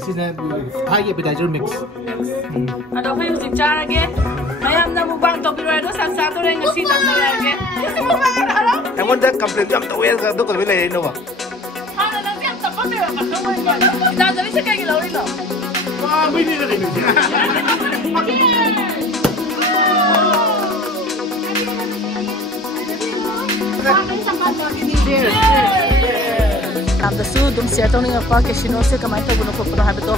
This is a Thai appetizer mix. Ada apa yang mesti cara ke? Ayam nak mukbang topi roda satu orang nasi tak saya ke? Mesti mukbang ada. I want that complaint jam tu yang tu kalau boleh ini apa? Ada nanti yang tak boleh apa semua ini. Kita jadi sekarang kita lalu itu. Wah, begini lagi. Nampak su, dum siapa ni apa kesino se kamai tu bunuh kopi habis tu.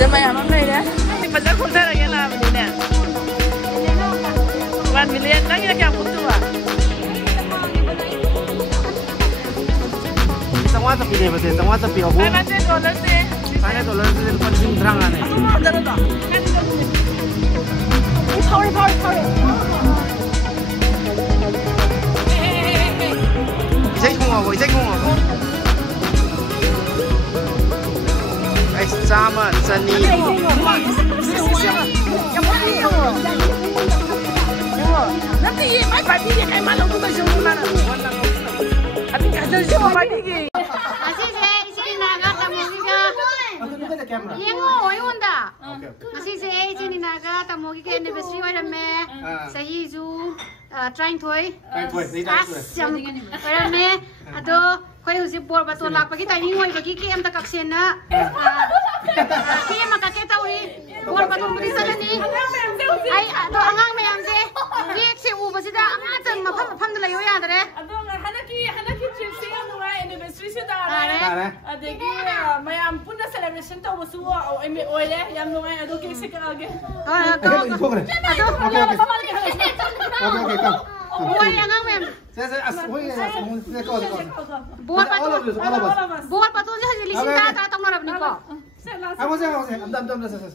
Dah macam mana ya? Ini pasal konten lagi lah begini. 1 million, lagi nak yang butuh ah. Semua tapi dia betul, semua tapi aku. $500 sih. $500 itu paling terang lah ni. Ada tu. Power. Saya kong. Sama seni. Nanti mai pagi dia kayak malam tu macam mana? Tapi kalau siapa pagi ni? Masih sini naga tamu kita. Yang oh dah. Masih sini naga tamu kita anniversary orang me. Saya ju trying toy. Jam orang me. Aduh. Kau usi bor batu lak pagi tadi ni bagi kem tak kaksen na, kem makak kita uri bor batu bagi sana ni, ay aduh angang mayam se, reak se ubah sih dah angang tu mapam tu layu ya dere. Aduh hanaki chipsi anu ay anniversary sih dah. Adegi mayam pun dah celebration tu basu oile yang nu ay aduh cake sih kerage. Aduh. Okay, come. Buat yang angang mayam. Buat batu je haji lisin dah tak nak ni ko.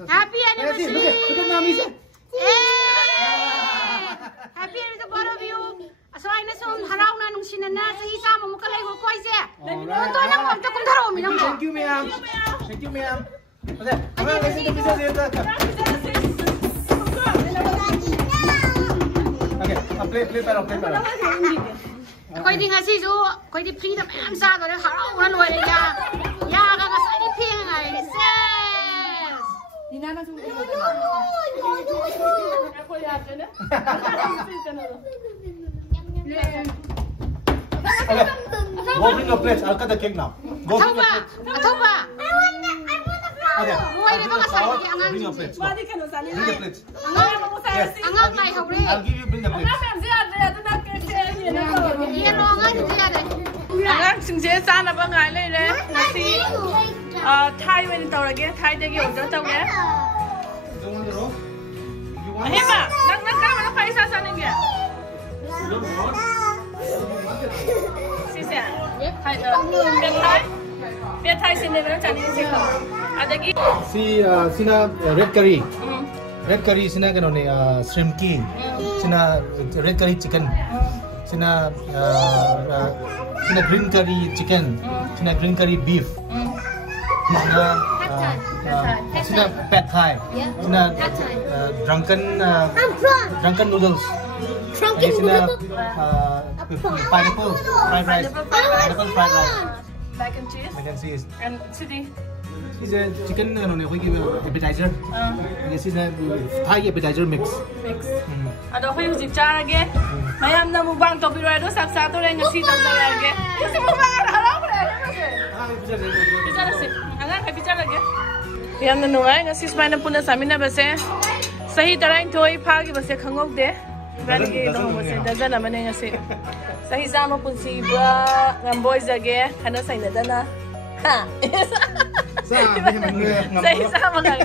Happy anniversary. Happy anniversary both of you. Asal ini semua harau na nung sinana sahi sama muka lagi ko koi je. Untuk nang om tak kum tharo mi nang. Thank you, ma'am. Okay, play para. Kau di ngasih tu, kau di free dah macam sana tu, harau orang luar ni ya. Ya, kan ngasih ni free ngai. Ses. Neenatakhel. Aku lihat je, Okay. Go bring your plates. I'll cut the cake now. Go bring your plates. Atau Okay. Bring your plates. Bring the plates. angang ngai kau beri. I'll give you bring the plates. Iya lo angang tu dia deh. Angang singse sana apa ngai le le. Nasi Thai wedding tahu lagi. Thai degi order tahu ya. Hebat. Nak mana paisa sana ni dia. Sisi. Thai. Biar Thai sini mana cari sih kau. Ada lagi. Sina red curry. Red curry sina kan ni shrimp king. Sina red curry chicken. Sina green curry chicken. Sina green curry beef. Sina pad thai. Sina drunken noodles. Sina pineapple fried rice. Mac and cheese. And chili. This is a chicken appetizer. This is a Thai appetizer mix. Ada apa yang mesti cara ke? Mayam nak mukbang topi roda satu orang nasi tak saya ke? Mesti mukbang ada boleh. Bicara sih. Angan hai bicara ke? Mayam nak nungai nasi semana pun dah samina bese. Sahih terang toy pagi bese khangok deh. Berani dong bese dah nama ni nasi. Sahih sama pun si buat ngamboy jaga. Karena saya dah na. Ha. Sahih sama kan?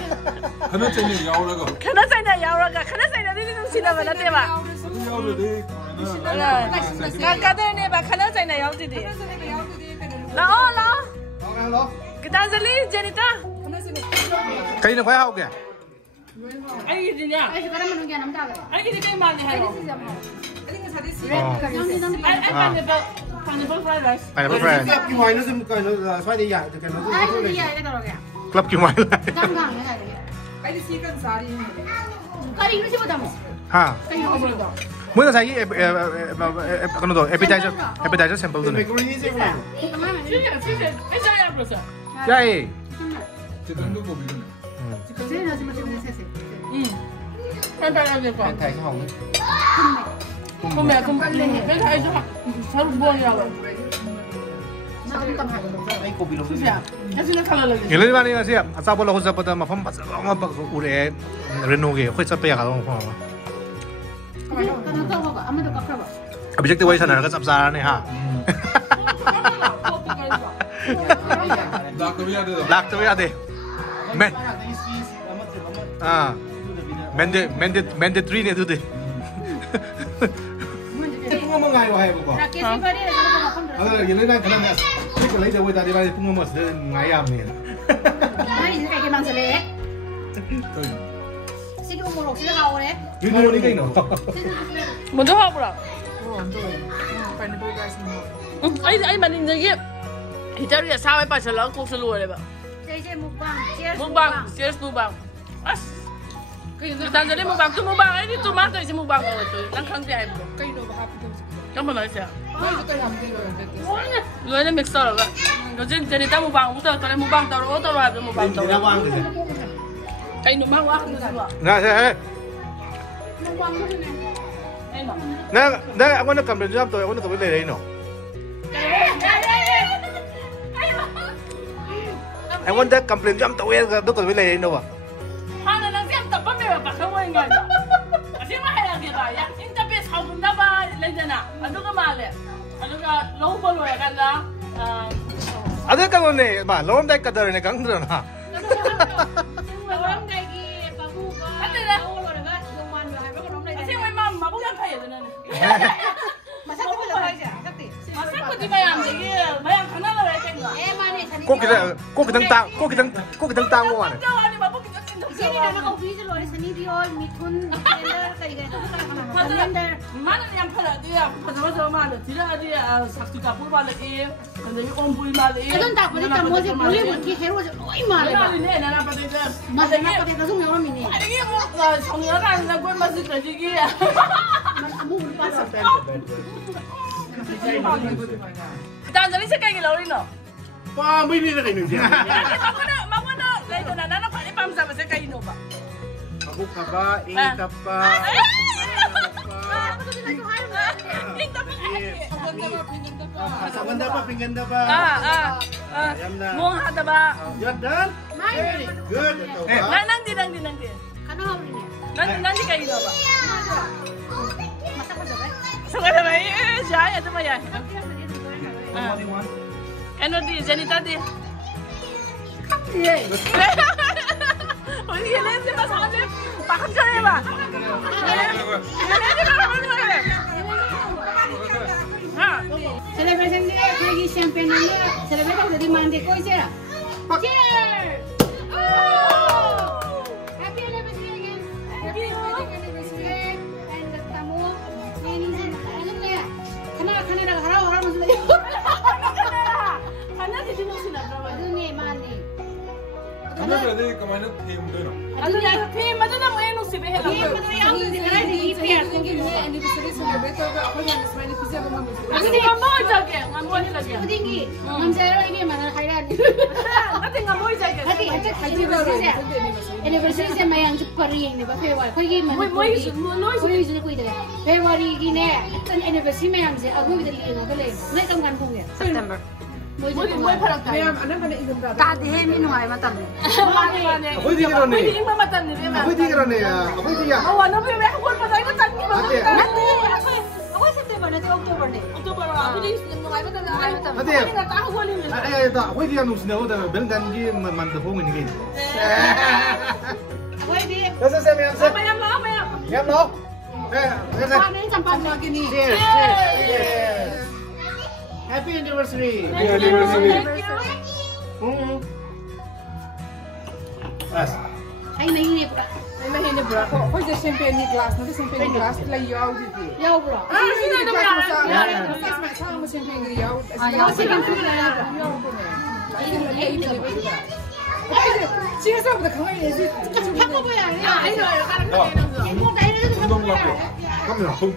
Karena saya ni jauh lagi. Karena saya ni tu sila mana tiba. Kata ni bah karena saya ni jauh jadi. Lah. Kita jadi Janita. Kali ni kau yang apa? Ay di niya. Ay sekarang menunggu enam tahun. Ay di kayo mali hayo. Pineapple fried rice. Pineapple fried. Club की wine से मुका नो स्वाद ही यार तो क्या नो Ay iya itu loh ya. Club की wine. Gang ya tadi. Ay di chicken sari. Kali ini sih betul. हाँ. Kali ini sih betul. 뭐야 자기 그노도 에피타이저 샘플도네. 야이. 지금도 뭐 이러네. Gila ba niya siya? Asawa lang ko sa pata mapampas ang uri renoge. Koy sa paya ka lang ko. Objective wise na ka sa ni ha. Black to yade. Men. Mandatory ne tude. Kung mo ngayo hay ko. Gila na kana na. Ko lấy đâu ta đi bay cũng một ngày am này. Này cái mang sợi. Xin ông một xin hậu đấy. You know đi cái nào. 먼저 하보라. 아니 만인 저기 이 자리에 사회 빠져라 꼭슬로 해봐. 이제 mukbang. mukbang, cheers mukbang. 아스. 일단 전에 mukbang, 또 mukbang, 아니 또 맞다 이제 mukbang 또. 난 강제 아이고. Kamu Malaysia? Lo ini mixer lah. Jadi cerita mukbang, udah kalau mukbang taruh ada mukbang taruh. Tidak wang deh. Kayak numang wah itu semua. Nah, saya. Nah, aku nak kamera jam tu, aku nak kamera lain no. I want that complaint jam tu, aku nak kamera lain no. Mana nanti yang tak pernah pakai kamu ingat. Asyik mah yang kita ya. Tapi sabun apa lejana? Aduga male. Aduga lau bolu ya kan lah. Ada kalau ni, bah, lorong dah kadar ni kang tu na. Lorong dah ki babu ba. Ada lah. Lorong dah jualan dah. Lorong dah. Asyik memang mabu yang kaya tu nanti. Masa aku dah kaya, kati. Masa aku di bayang lagi, bayang kenal lah ya kan? Mana ni? Kok kita tang mana? Jauh ni babu kita cinta. Sini dah nak office lor, sini diol, mithun, tender, kaya kaya. Mana yang pernah dia, pasal mana? Tidak ada sakti kapur mana lagi, ada om bui mana lagi. Itu tak boleh tamu je boleh mungkin hero je, oi mana? Ini nana pada dia. Masa nak pada kasut orang ini. Ada ni mau songnya kan, nak buat masih kerja dia. Kamu pasal. Dan jadi saya kayak gila no. Wah, ini dah kayak ni. Mana lain nana nak pakai pam sama saya kayak no pak. Aku kaba, ini kaba. Saganda pa, pinganda pa. Mung hata ba? You're done? Very good. Nanti. Kenapa ini? Nanti kayak gitu pak. Masa apa dah? Suka dah baik, jaya tu bayar. Ano di, Janita di. Oh ini lensi masalah pakai cari pak. Celebration dia lagi champagne dia. Celebration jadi mandi kau je. Cheers! Happy anniversary again. Happy anniversary. And tamu ini ano niya? Kana dah harau masuk dia. Kana di sini sini ada. Itu ni mandi. Kamu berarti kemana tim tu? Aduh ya, film macam mana mau sih behel. Film macam yang di sana di IPR. Anniversary celebrate apa yang semua ini bisa bangun. Aku ni ngamau jaga, ngamau ni lagi. Tinggi. Manjaro ini mana khairan. Nanti ngamau jaga. Nanti anniversary saya mayang February ni, February. Kau ini mana? Kau ini kau ini. February ini, anniversary mayang saya. Aku itu lihat aku leh. Mulai kamu kan punya. September. Moi parang tayo. Ano ba na isang bata? Tadi hemi nung ay matan. Ako hindi ka rin eh. Hindi matan ni. Ako hindi ka rin eh. Ako hindi ka. Oh, ano ba yung ako pa tayo matan ni ba? Ako September na, October na. October. Ako din nung ay matan. Ate. Ay, ako hindi ka nung sinaw. Belang ganji mandapong ini kayo. Ako hindi. Kasi sa mayam sa. Mayam lang. Mayam no? Ano yung sampag na gini? Cheers. Happy anniversary. Happy anniversary. As. Ay nahinip ka. Ay mahinip bro. Ko just champagne ni glass, no champagne glass la yaw dito. Yaw bro. Sino ito ba? Sama mo champagne ni yaw. Yaw second food na. Cheers up the coin is it? Ako ba yan? Ay no, karang Không lọc được. Không được không.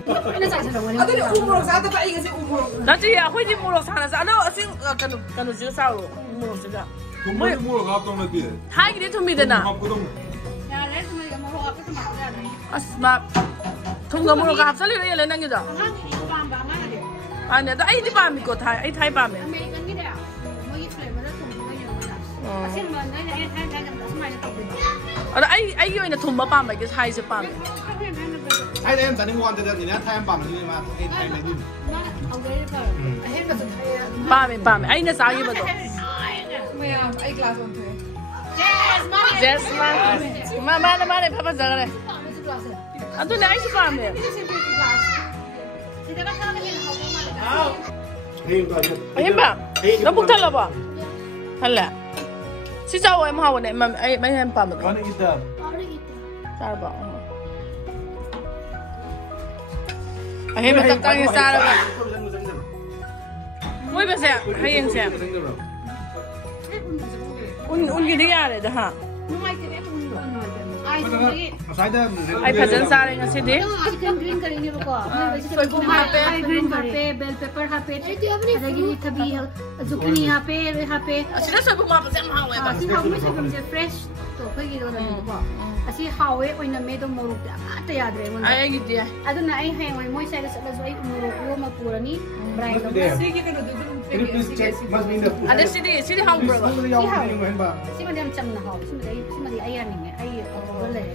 Aduh, umur satu tak ingat sih umur. Nanti aku di mulut sana sana asing kan juga salu mulut juga. Umur ngap tong nanti. Hai gini tuh midana. Ngap tong. Ya, lihat semua yang mau apa sama aku ada. Asma. Tunggu mulut kap sali ya lenang gitu. Ane, dah ini paham ikut Thai, Thai paham. American gitu ya. Mau itu flavor itu tunggu aja mana. Asyik mana ini Thai sama ini tahu deh. Ada ai ini thumba paham lagi Thai sih paham. Thai em tadi mau antar ini Thai em paham ini mah Thai lagi. Paham. Ai ini sahih betul. Maya, ay kelas untuk. Yes, mana papa jangan deh. Antu ni ai sih paham ya. Kita kan kalau ini mau Ayun ba? Nabuktan na ba? Hala. Si Chao em hawa na ay may hem pa mo. Ano kita? Sara ba? Ay may tatang yung sara ba? Muy ba siya? Hayeng siya. Gini yari da ha. Ay pajan sara nga si di. green curry ni bako. Soybean hape, green hape, bell pepper hape. Lagi tabi zucchini hape. Sila soy buma pa siya mahawa ba? Asi hawe soybean je fresh. To koi gito na bako. Asi hawe oina medo moruk ata yadre mo. Ay gidi. Ado na ay hay mo sa sa so ay moruk wo mapurani. Brian do. Sige ka na dudun. Can you please check? Must be in the. Ada sidi hawa bro. Si madam cham na hawe. Si madi ayan ni ay wala ay.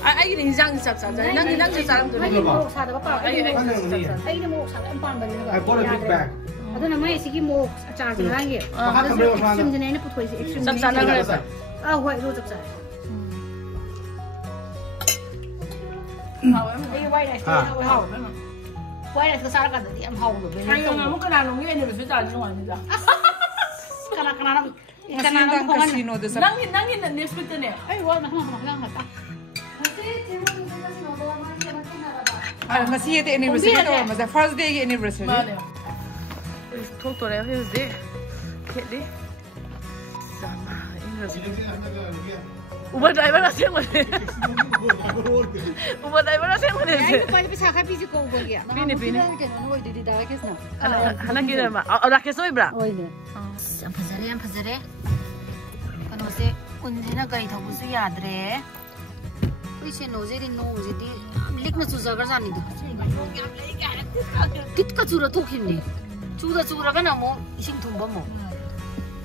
Ay ini jang sab sab. Nang sa saram tu. Ay mo sa da pa. Ay mo sa ang pan ba ni ba. I bought a big bag. Ado na may sige mo achar na lang ye. Extreme din na puthoy si extreme. Sab sana na sa. Ah hoy ro sab sa. Ay white rice. White rice ka sara ka di am haw lo. Ay nga mo kana nung yun ni sa ano nila. Kana Nang casino de sa. Nangin na next week na. ay wala na lang hata. Ah, masih itu anniversary atau masa first day anniversary. Mana? Tok to re his day. Ke di. Sama anniversary. Uber driver na siya mo. Uber driver na siya mo. Ay pwede bisa ka busy ko ubo ya. Pini. Oy di da kes na. Hana kira ma. Ora ke soy bra. Oy ne. Am phazare. Kano se unjina gai thobu su yadre. Oi se no je di likna chu jagar jani du. Tit ka chura to khimni. Chura ga na mo ising thumba mo.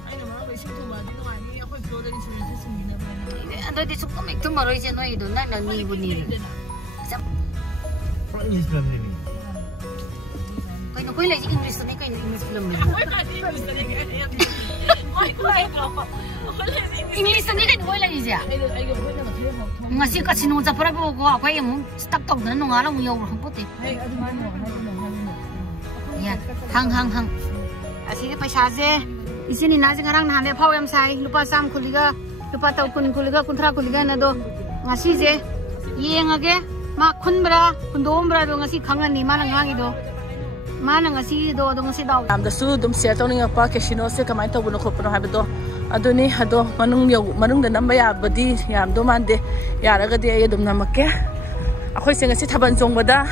Ai na ma ising thumba di no ani akhoi flow da ni suri sumi na ba. Ando di suk mek tu maroi je noi do na ni bu ni. English film ni. Koi lai English ni kai English film ni. English ni kai koi lai ja. Ngasi ka sinu ja para bo ko akwai mu stuck tok na no ngala mu yo ro pote. Ya, hang. Asi ni paisa je. Isi ni na je ngarang na ne phau em sai lupa sam khuliga, lupa tau kun khuliga, kunthra khuliga na do. Ngasi je yengage ma khunbra, kundombra do ngasi khangani ma na ngangi do. Mana ngasi do ngasi daw. Am da su dum share tawning pa casino se kamai to buno khopno ha do. Aduni hado manung da namba ya badi yam do mande yaraga de ay dum namakke. Akhoi se ngasi thaban chongbada.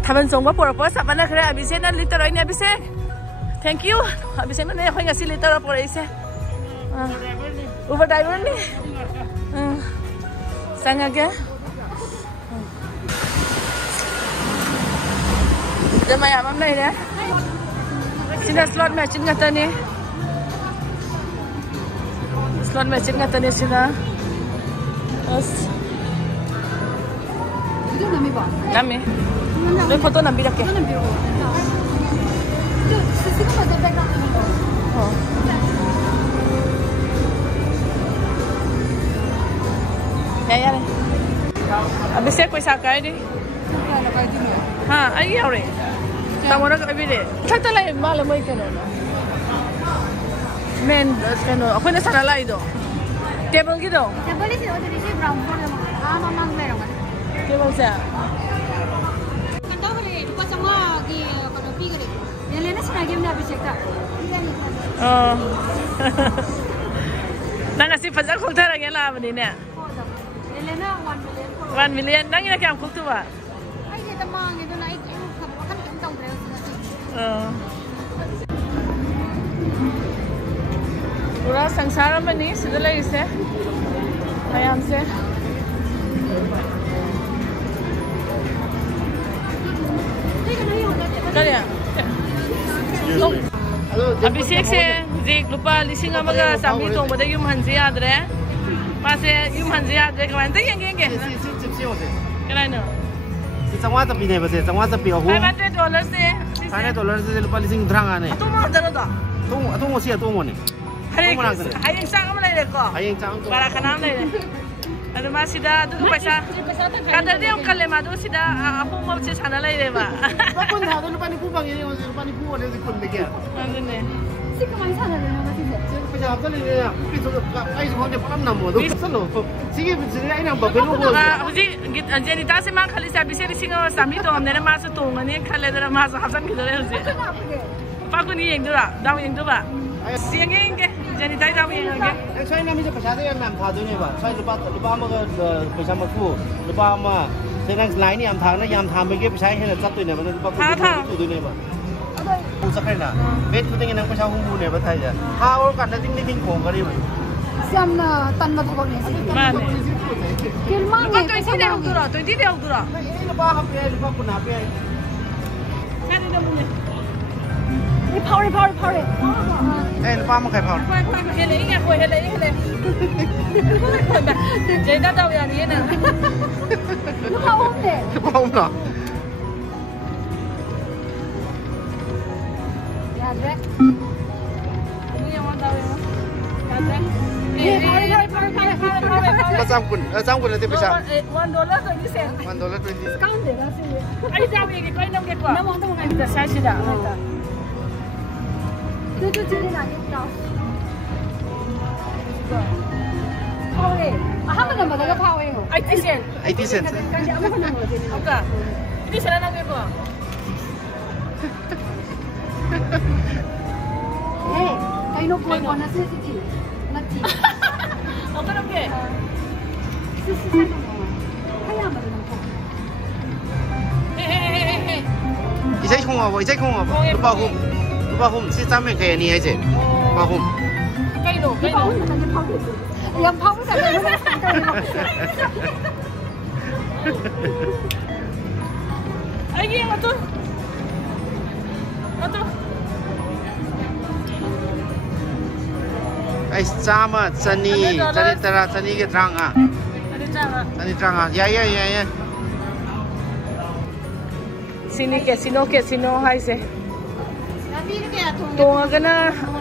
Thaban chongba por sa bana khre abise na liter oine abise. Thank you. Abise na ne khoi ngasi liter por ise. Uber driver ni. Sangage. Jama ya mam nai ne. Sina slot machine ngata ni. Slot machine ngata ni sina. As. Itu nami ba? Nami. May photo nambi laki. Nambi ko. Sisi ko da back up. Oh. Ya. Abi se koi sakai di. Ha, ai yaw re. Tamo na abi de. Thata lai mala mai kano. Men kano, ako na sana lai do. Table gi do. Table is order is brown for mang merong. Table sa. Kanta hore lupa sama gi kono pi gare. Nele na sina game na abishekta. Oh. Nang asi fajar khulta ra gela abni ne. Elena 1 million nang ina kaya cook tu ba? Ay kita mang itu naik kan kita tahu berapa. Pura sangsara में नहीं सीधे ले इसे आराम से क्या अभी से देख लुपा लिसिंग अमगा सामी तो बता यूं हंसी याद रहे पासे यूं हंसी याद रहे कमांड तो ये क्या ना Semua tapi ni betul, semua tapi aku. $500 से $500 से lupa lising terang ane. तुम और दरो तो Tunggu sih, tunggu ni. Hayang sang apa lagi ko? Hayang sang. Para kanam lagi. Ada masih dah tu paisa. Kadar dia orang kalau madu sida aku mau cek sana lagi ba. Bakun dah, tu lupa ni pupang ini, lupa ni pupang ni sikun lagi. Mana ni? Si kemana sana le masih le. Pejabat tu ni, itu ai semua ni pernah nama tu. Selalu, sih sih ini apa perlu buat. Uji jadi tak sih mak kali saya bisa singa sami tu amne masuk tu ni kalau ada masuk hasan kita le uji. Pakun ni yang tu lah, dah yang tu ba. Siang yang ke, jadi tak tahu yang ke. Saya ni macam pejabat yang mam thadu ni ba. Saya lupa ama ke pejabat tu, lupa ama. Saya nak lain ni am thang, yang thang mereka pejabat yang nak satu ni, mana lupa tu ni ba. Usahkan lah. Bet tu dengan yang pejabat humbu ni betul je. Orang kan nanti ni kong kari ba. Siam na tan matu kau ni. Mana? Kilmang ni. Kau 20 dah udah, 20 dah udah. Ini lupa apa? Lupa pun apa? Kan ini mana? Ni power. Lupa apa kai power? Hele ingat kau hele. Jadi tak tahu yang ni na. Lupa deh. Lupa lah. Ya deh. Ini yang mana tahu yang? Ada. Sangkun nanti bisa. $1.20. $1.20. Kau deh lah sih. Ay tahu yang kau nak ke apa? Nama tu mana? Dah saya sudah. Tu jadi nak kita. Power. Aha mana mana ke power? 80 cent. 80 cents. Kan dia apa nama jadi? Oka. Ini sana nak ke apa? Kain no boy mana sih sih? Nanti. Oka nak ke? Kayak apa nama? Isai kong apa? Lupa hum. Si sampai kayak ni aja. Lupa hum. Kain no. Yang power saya. Lagi yang tu. Betul. Sama seni ke terang ah. Seni terang ah. Ya. Sini ke sino hai se. तो अगर ना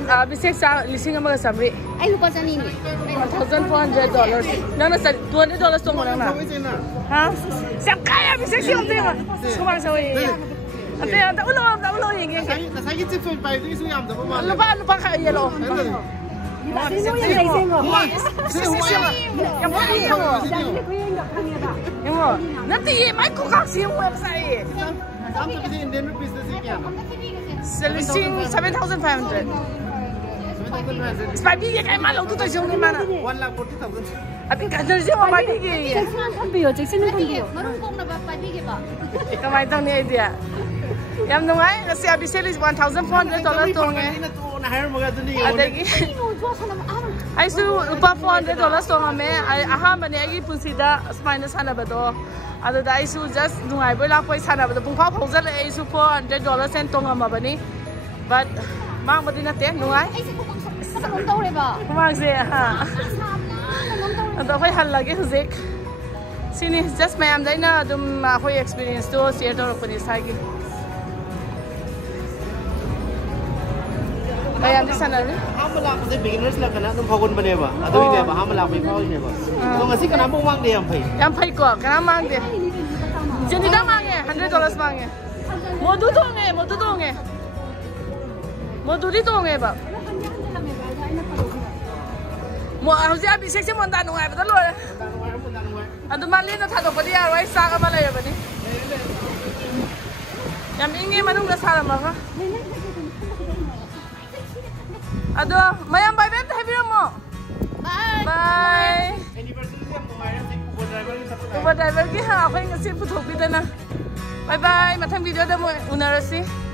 अभी से लिसिंग अमगा सबरी Ay lupa sa nini. $1,400 ना ना $200 तो मोना ना हाँ सब kaya अभी से क्यों दे सुबह से वही अते अते उलो ये Saya kita film pai tu isu yang apa mah? lupa kaya lo Sino yung racing mo? yang mana yang mo nanti mai ko kasi yung website Sampai kita Indian rupees tu sih kian. Selising 7,500 Spicy ye kayak malu tu tu siung ni mana 1,40,000. Ating kadar siya mabagi ye Jackson yung kandiyo. Marunong na ba pabigi ba? kamay tang ni idea yam nungay kasi abi selis $1,400 tong eh Na hire mo gado ni. adagi ay su lupa $400 tong ame ay aha mani agi punsida minus sana ba to ado da ay su just nungay boy la poi sana ba to pung pa phozal ay su $400 sen tong ama ba ni but mang ba din natin nungay Ay, sa nontaw rin ba? kumang siya ha ado koy halagi huzik sini just mayam day na dum ako'y experience to share to ko ni sagi kaya di sana rin Hamala kasi beginners lang kana nung pagod ba niya ba? Ado hindi ba hamala may pagod niya ba? So kasi kana mo mang di ang pay. yang pay ko kana mang de jadi da mang eh $100 mang eh modu di dong eh ba mo hausi abi seksi mo ta nungai ba talo ado mali na thado pa dia right sa ka malay ba ni yang ingi manung na sara ma ka ado mayam bye bye happy mo bye Anniversary mo mayroon sa kubo na Uber driver ki ha ako'y ngasi puthok bidana. Bye bye. Mathang video da mo unarasi.